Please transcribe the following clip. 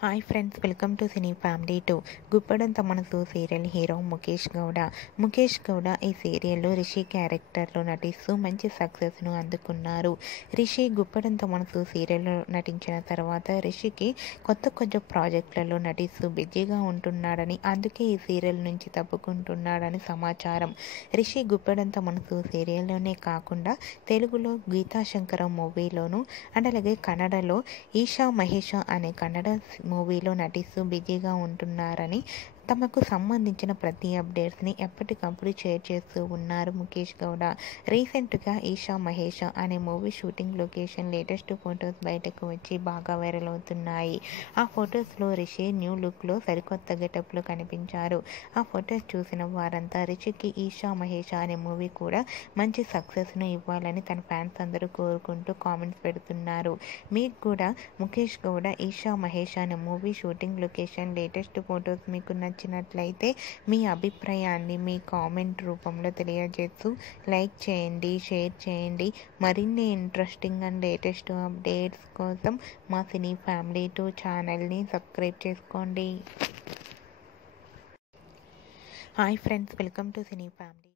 Hi friends, welcome to cine family 2. Guppedantha మనసు serial hero Mukesh Gowda ఈ సీరియల్లో రిషి క్యారెక్టర్లో నటిస్తూ మంచి సక్సెస్ను అందుకున్నారు. రిషి గుప్పడంత మనసు సీరియల్లో నటించిన తర్వాత రిషికి కొత్త ప్రాజెక్టులలో నటిస్తూ బిజీగా ఉంటున్నాడని, అందుకే ఈ సీరియల్ నుంచి తప్పుకుంటున్నాడని సమాచారం. రిషి గుప్పడంత మనసు సీరియల్లోనే కాకుండా తెలుగులో గీతాశంకరం మూవీలోను అండ్ అలాగే కన్నడలో ఈషా మహేష అనే కన్నడ మూవీలో నటిస్తూ బిజీగా ఉంటున్నారని, తమకు సంబంధించిన ప్రతి అప్డేట్స్ని ఎప్పటికప్పుడు షేర్ చేస్తూ ఉన్నారు ముఖేష్ గౌడ. రీసెంట్గా ఈషా మహేష అనే movie shooting location latest photos బయటకు వచ్చి బాగా వైరల్ అవుతున్నాయి. ఆ ఫొటోస్లో రిషి న్యూ లుక్లో సరికొత్త గెటప్లో కనిపించారు. ఆ ఫొటోస్ చూసిన వారంతా రిషికి ఈషా మహేష అనే మూవీ కూడా మంచి సక్సెస్ను ఇవ్వాలని తన ఫ్యాన్స్ అందరూ కోరుకుంటూ కామెంట్స్ పెడుతున్నారు. మీకు కూడా ముఖేష్ గౌడ ఈషా మహేష అనే movie shooting location latest photos మీకు నచ్చినట్లయితే మీ అభిప్రాయాన్ని మీ కామెంట్ రూపంలో తెలియజేస్తూ లైక్ చేయండి, షేర్ చేయండి. మరిన్ని ఇంట్రెస్టింగ్ అండ్ లేటెస్ట్ అప్డేట్స్ కోసం మా సినీ ఫ్యామిలీ 2 ఛానల్ని సబ్స్క్రైబ్ చేసుకోండి. Hi friends, welcome to cine family.